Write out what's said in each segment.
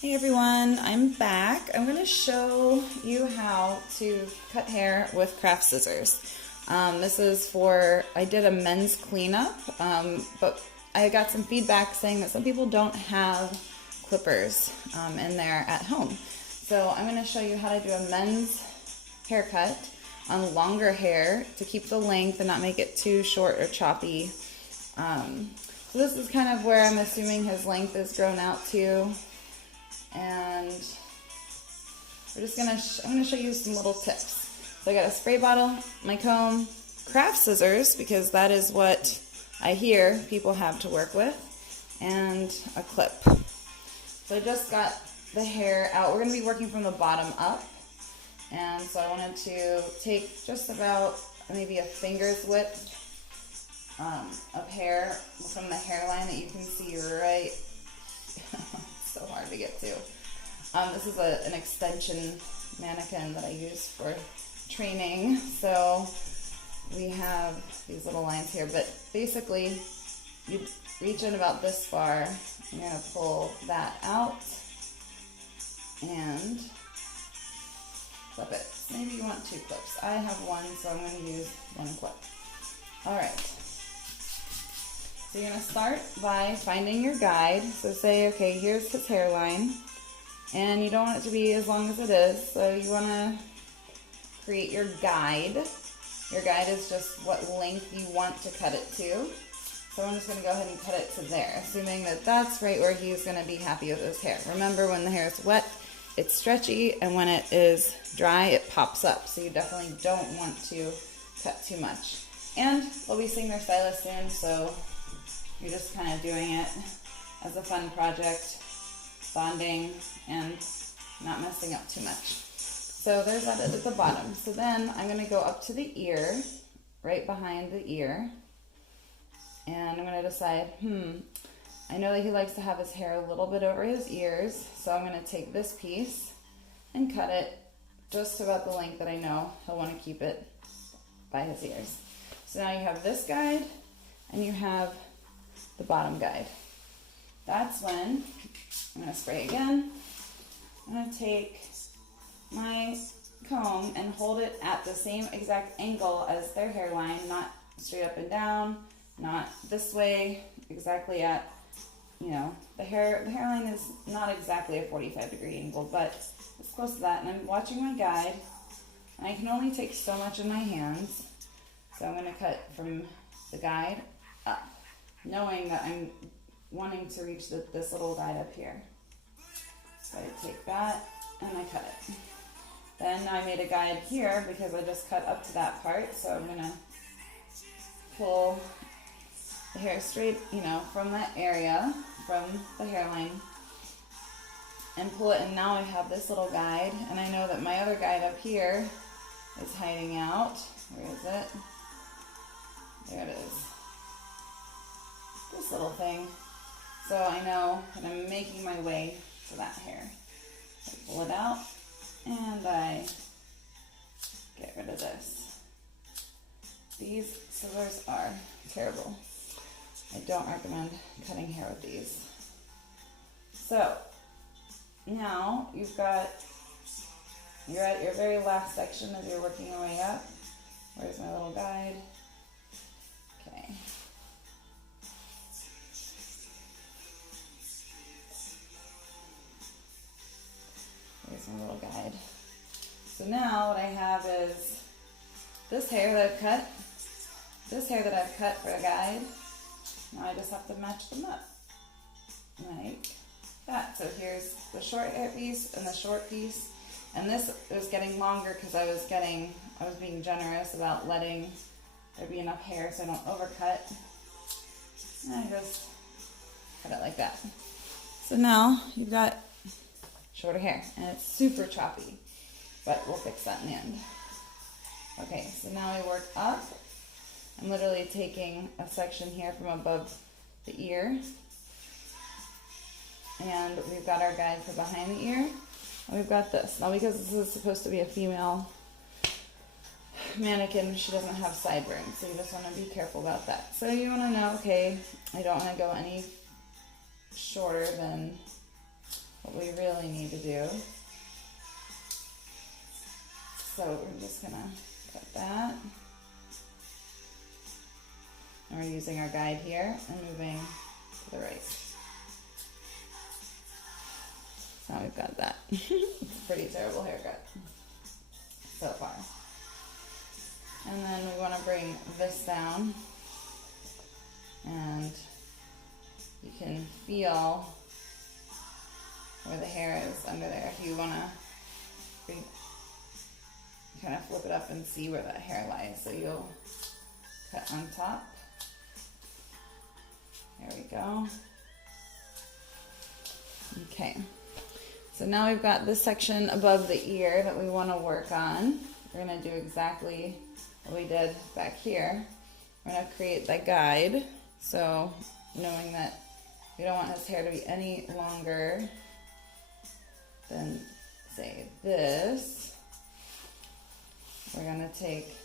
Hey everyone, I'm back. I'm going to show you how to cut hair with craft scissors. This is for, I did a men's cleanup, but I got some feedback saying that some people don't have clippers in there at home. So I'm going to show you how to do a men's haircut on longer hair to keep the length and not make it too short or choppy. So this is kind of where I'm assuming his length is grown out to. And we're just I'm gonna show you some little tips. So I got a spray bottle, my comb, craft scissors, because that is what I hear people have to work with, and a clip. So I just got the hair out. We're gonna be working from the bottom up. And so I wanted to take just about maybe a finger's width of hair from the hairline that you can see right. So hard to get to. This is an extension mannequin that I use for training. So we have these little lines here, but basically you reach in about this far. You're going to pull that out and clip it. Maybe you want 2 clips. I have one, so I'm going to use 1 clip. All right. So you're going to start by finding your guide. So say, okay, here's his hairline, and you don't want it to be as long as it is, so you want to create your guide. Your guide is just what length you want to cut it to. So I'm just going to go ahead and cut it to there, assuming that that's right where he's going to be happy with his hair. Remember, when the hair is wet, it's stretchy, and when it is dry, it pops up. So you definitely don't want to cut too much. And we'll be seeing their stylist soon, so you're just kind of doing it as a fun project, bonding, and not messing up too much. So there's that at the bottom. So then I'm going to go up to the ear, right behind the ear, and I'm going to decide, I know that he likes to have his hair a little bit over his ears, so I'm going to take this piece and cut it just about the length that I know he'll want to keep it by his ears. So now you have this guide, and you have the bottom guide. That's when I'm going to spray again. I'm going to take my comb and hold it at the same exact angle as their hairline, not straight up and down, not this way, exactly at, the hairline is not exactly a 45-degree angle, but it's close to that. And I'm watching my guide, and I can only take so much in my hands, so I'm going to cut from the guide up, knowing that I'm wanting to reach this little guide up here. So I take that and I cut it. Then I made a guide here because I just cut up to that part, so I'm going to pull the hair straight, from that area, from the hairline, and pull it, and now I have this little guide, and I know that my other guide up here is hiding out. Where is it? There it is. This little thing. So I know that I'm making my way to that hair. I pull it out and I get rid of this. These scissors are terrible. I don't recommend cutting hair with these. So now you're at your very last section as you're working your way up. Where's my little guide? Okay. Here's my little guide. So now what I have is this hair that I've cut, this hair that I've cut for a guide. Now I just have to match them up like that. So here's the short hair piece and the short piece. And this was getting longer because I was being generous about letting there be enough hair so I don't overcut. And I just cut it like that. So now you've got shorter hair, and it's super choppy, but we'll fix that in the end. Okay, so now we work up. I'm literally taking a section here from above the ear, and we've got our guide for behind the ear, and we've got this. Now, because this is supposed to be a female mannequin, she doesn't have sideburns, so you just want to be careful about that. So you want to know, okay, I don't want to go any shorter than what we we really need to do. So we're just gonna cut that. And we're using our guide here and moving to the right. So now we've got that. It's a pretty terrible haircut so far. And then we want to bring this down, and you can feel where the hair is under there. If you want to kind of flip it up and see where that hair lies. So you'll cut on top. There we go. Okay. So now we've got this section above the ear that we want to work on. We're going to do exactly what we did back here. We're going to create the guide. So knowing that we don't want his hair to be any longer than, say, this, we're going to take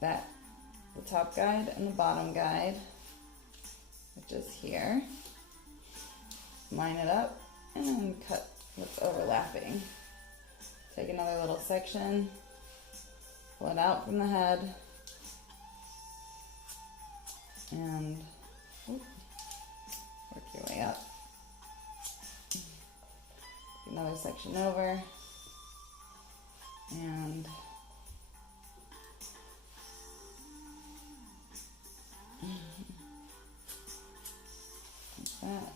that, the top guide and the bottom guide, which is here, line it up, and then cut what's overlapping. Take another little section, pull it out from the head, and work your way up. Take another section over, and like that.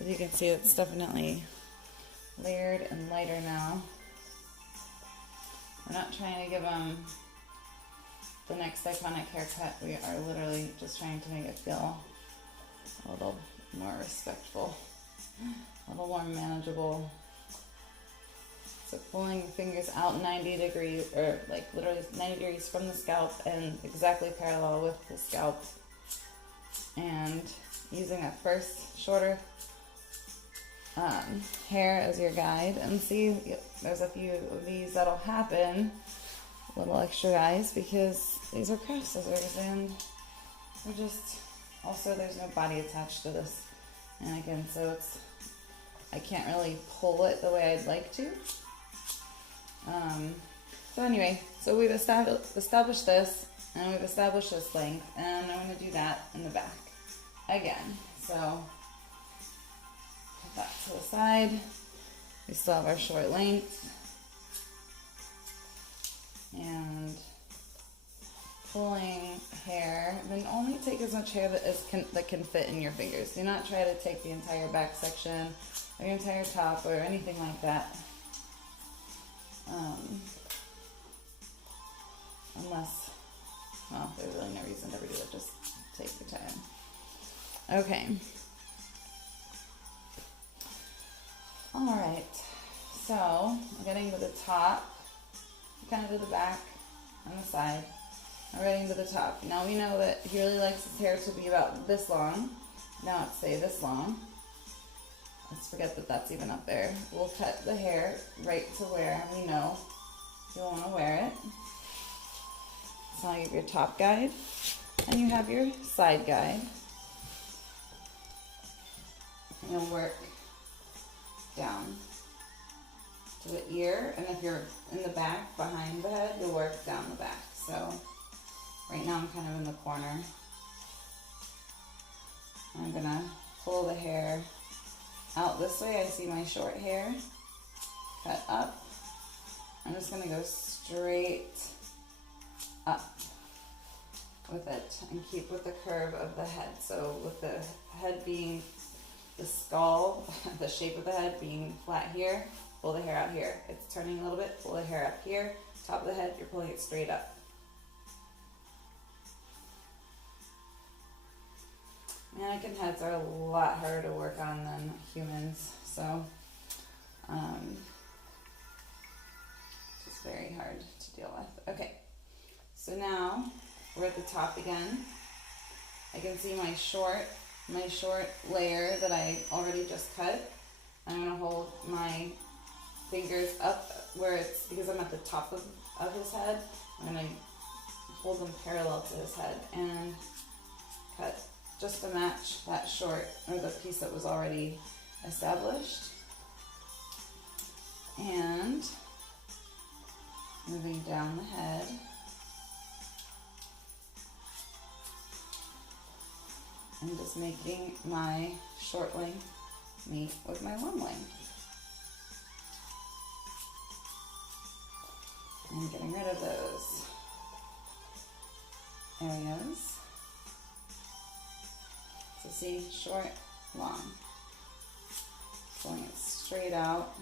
As you can see, it's definitely layered and lighter now. We're not trying to give them the next iconic haircut. We are literally just trying to make it feel a little more respectful, a little more manageable. So pulling the fingers out 90 degrees, or like literally 90 degrees from the scalp and exactly parallel with the scalp. And using that first shorter hair as your guide, and see, there's a few of these that'll happen, little extra guys, because these are craft scissors and they're just, also there's no body attached to this mannequin, so it's, I can't really pull it the way I'd like to. So anyway, so we've established this, and we've established this length, and I'm going to do that in the back again. So put that to the side. We still have our short length, and pulling hair, then only take as much hair that can fit in your fingers. Do not try to take the entire back section or your entire top or anything like that. Unless, well, there's really no reason to ever do it. Just take your time. Okay. All right. So, getting to the top, kind of to the back and the side. I'm getting to the top. Now we know that he really likes his hair to be about this long. Now it's, say, this long. Let's forget that that's even up there. We'll cut the hair right to where we know you'll want to wear it. So now you have your top guide and you have your side guide. And you'll work down to the ear, and if you're in the back behind the head, you'll work down the back. So right now I'm kind of in the corner. I'm gonna pull the hair out this way. I see my short hair cut up. I'm just gonna go straight up with it and keep with the curve of the head. So with the head being the skull, the shape of the head being flat here, pull the hair out here. It's turning a little bit, pull the hair up here. Top of the head, you're pulling it straight up. Mannequin heads are a lot harder to work on than humans, so just very hard to deal with. Okay, so now we're at the top again. I can see my short layer that I already just cut. I'm going to hold my fingers up where it's, because I'm at the top of his head, I'm going to hold them parallel to his head and cut just to match that short, or the piece that was already established. And moving down the head. And just making my short length meet with my long length. And getting rid of those areas. So see, short, long. Pulling it straight out.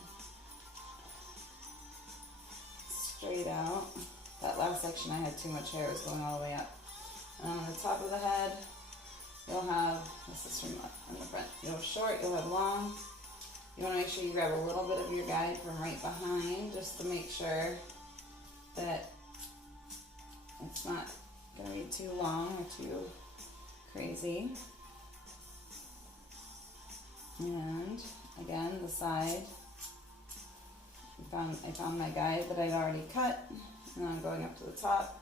Straight out. That last section I had too much hair, it was going all the way up. And on the top of the head, you'll have, this is from the front, you'll have short, you'll have long. You want to make sure you grab a little bit of your guide from right behind, just to make sure that it's not going to be too long or too crazy. And again, the side, I found my guide that I'd already cut, and I'm going up to the top,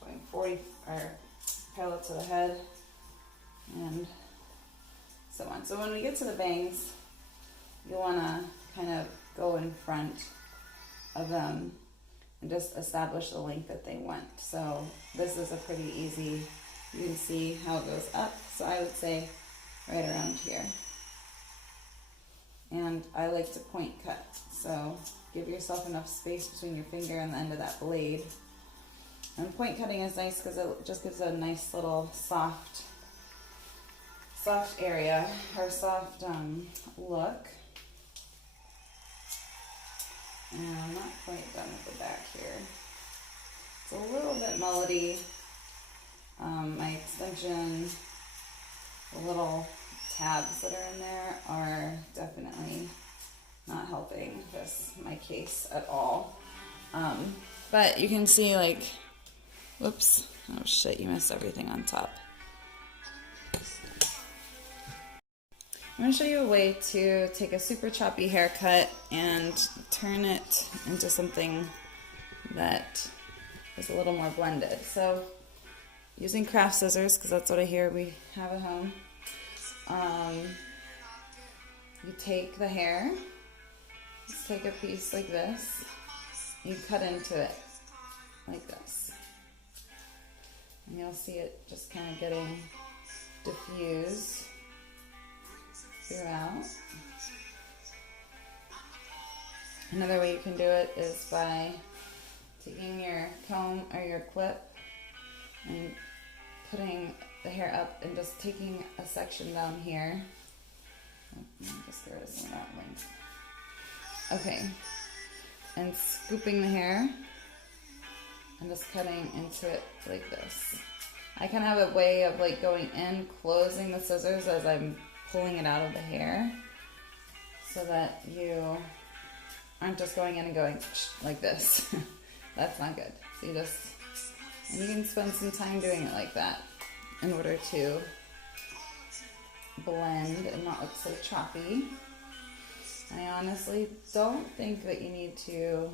going 40 or parallel to the head, and so on. So when we get to the bangs, you want to kind of go in front of them and just establish the length that they want. So this is a pretty easy, you can see how it goes up. So I would say right around here. And I like to point cut. So give yourself enough space between your finger and the end of that blade. And point cutting is nice because it just gives a nice little soft area, or soft look. And I'm not quite done with the back here. It's a little bit mullety. My extension, the little tabs that are in there are definitely not helping my case at all. But you can see, like, whoops, oh shit, you missed everything on top. I'm going to show you a way to take a super choppy haircut and turn it into something that is a little more blended. So, using craft scissors, because that's what I hear we have at home, you take the hair, just take a piece like this, you cut into it like this, and you'll see it just kind of getting diffused throughout. Another way you can do it is by taking your comb or your clip and putting the hair up and just taking a section down here. Just get rid of some of that length. Okay, and scooping the hair and just cutting into it like this. I kind of have a way of like going in, closing the scissors as I'm pulling it out of the hair, so that you aren't just going in and going like this. That's not good. So you just, and you can spend some time doing it like that in order to blend and not look so choppy. I honestly don't think that you need to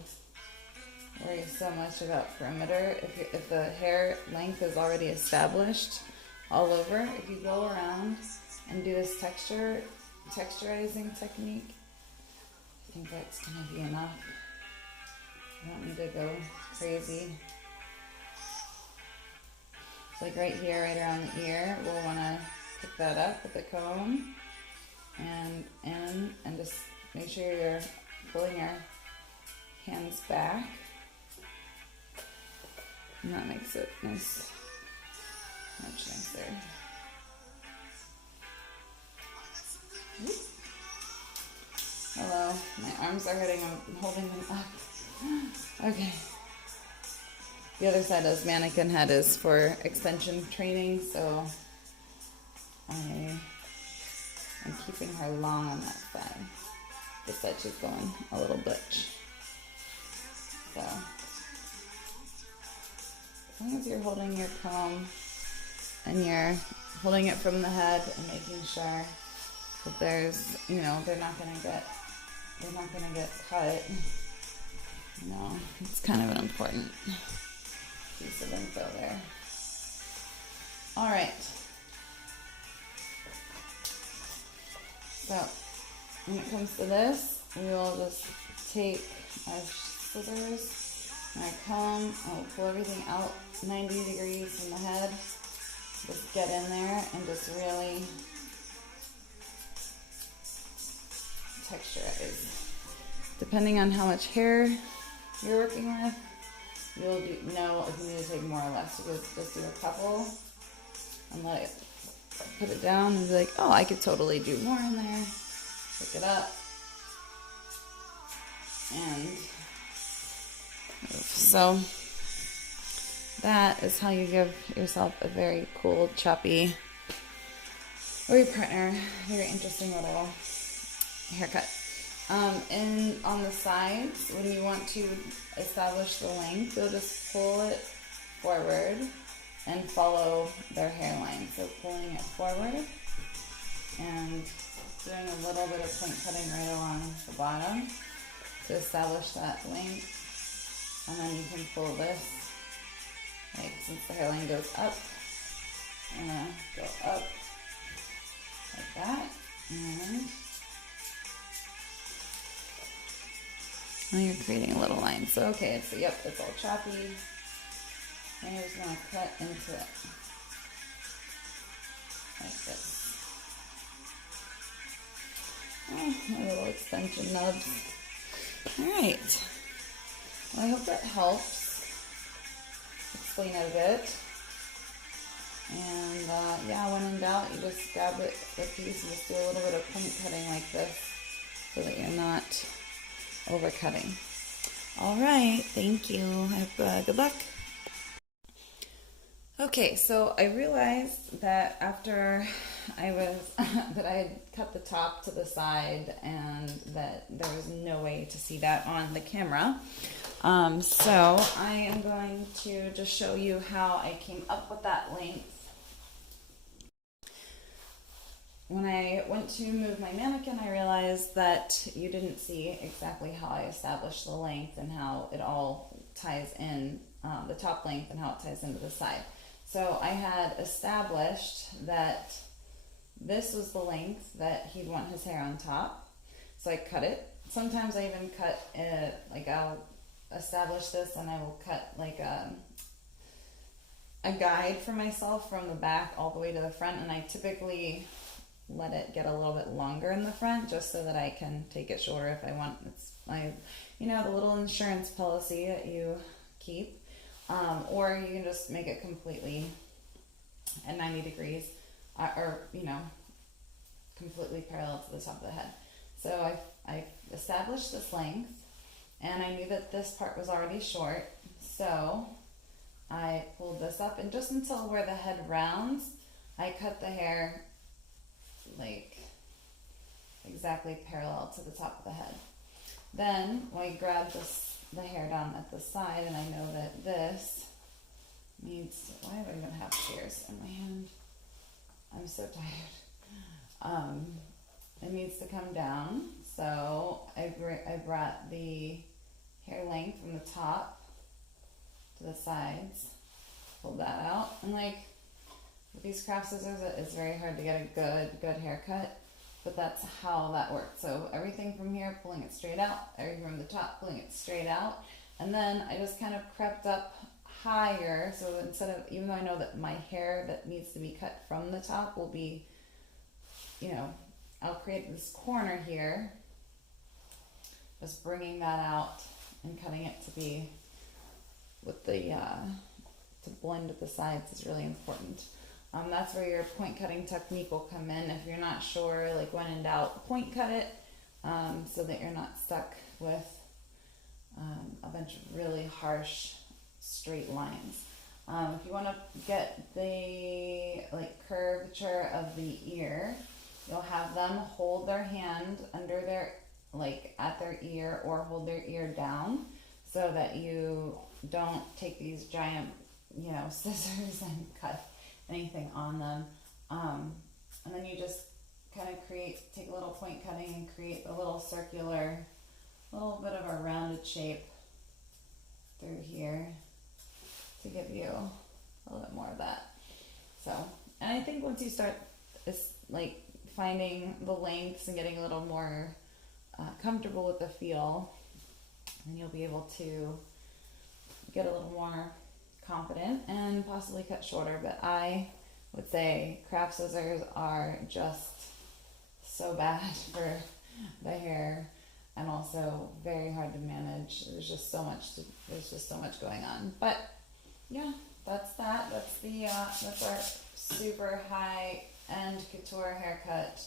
worry so much about perimeter. If the hair length is already established all over, if you go around and do this texturizing technique, I think that's going to be enough. You don't need to go crazy. Like right here, right around the ear, we'll want to pick that up with the comb and in, and just make sure you're pulling your hands back. And that makes it nice, much nicer. Hello, my arms are hurting, I'm holding them up. Okay. The other side of this mannequin head is for extension training, so I am keeping her long on that side. This side she's going a little butch. So, as long as you're holding your comb and you're holding it from the head and making sure that there's, they're not going to get they're not gonna get cut. No, it's kind of an important piece of info there. All right. So when it comes to this, we will just take our scissors and our comb. I'll pull everything out 90 degrees from the head. Just get in there and just really texturize. Depending on how much hair you're working with, you'll know if you need to take more or less. You just do a couple and let it put it down and be like, oh, I could totally do more in there. Pick it up and move. So that is how you give yourself a very cool, choppy, or your partner, very interesting little haircut. And on the sides, when you want to establish the length, you'll just pull it forward and follow their hairline. So pulling it forward and doing a little bit of point cutting right along the bottom to establish that length. And then you can pull this, like since the hairline goes up, I'm gonna go up like that. And now you're creating a little line. So okay, so yep, it's all choppy. And you're just gonna cut into it like this. Oh, my little extension nubs. All right. Well, I hope that helps explain it a bit. And yeah, when in doubt, you just grab it, the piece, and just do a little bit of point cutting like this so that you're not overcutting. All right, thank you. Good luck. Okay, so I realized that after that I had cut the top to the side and that there was no way to see that on the camera. So I am going to just show you how I came up with that length. When I went to move my mannequin, I realized that you didn't see exactly how I established the length and how it all ties in, the top length and how it ties into the side. So I had established that this was the length that he'd want his hair on top. So I cut it. Sometimes I even cut it, like I'll establish this and I will cut like a guide for myself from the back all the way to the front, and I typically let it get a little bit longer in the front just so that I can take it shorter if I want. It's my, the little insurance policy that you keep. Or you can just make it completely at 90 degrees, or completely parallel to the top of the head. So I established this length, and I knew that this part was already short, so I pulled this up, and just until where the head rounds, I cut the hair like exactly parallel to the top of the head. Then when I grab the hair down at the side, and I know that this needs, why do I even have shears in my hand? I'm so tired. It needs to come down, so I brought the hair length from the top to the sides, pulled that out, and like with these craft scissors, it's very hard to get a good haircut. But that's how that works. So everything from here, pulling it straight out, everything from the top, pulling it straight out. And then I just kind of crept up higher. So instead of, even though I know that my hair that needs to be cut from the top will be, I'll create this corner here. Just bringing that out and cutting it to be with the, to blend with the sides is really important. That's where your point cutting technique will come in. If you're not sure, like when in doubt, point cut it, so that you're not stuck with a bunch of really harsh straight lines. If you want to get the curvature of the ear, you'll have them hold their hand under their, at their ear, or hold their ear down, so that you don't take these giant, scissors and cut anything on them. And then you just kind of take a little point cutting and create a little circular, little bit of a rounded shape through here to give you a little bit more of that. So, and I think once you start like finding the lengths and getting a little more comfortable with the feel, then you'll be able to get a little more confident and possibly cut shorter. But I would say craft scissors are just so bad for the hair and also very hard to manage. There's just so much going on. But yeah, that's that. That's our super high end couture haircut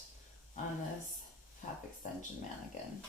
on this half extension mannequin.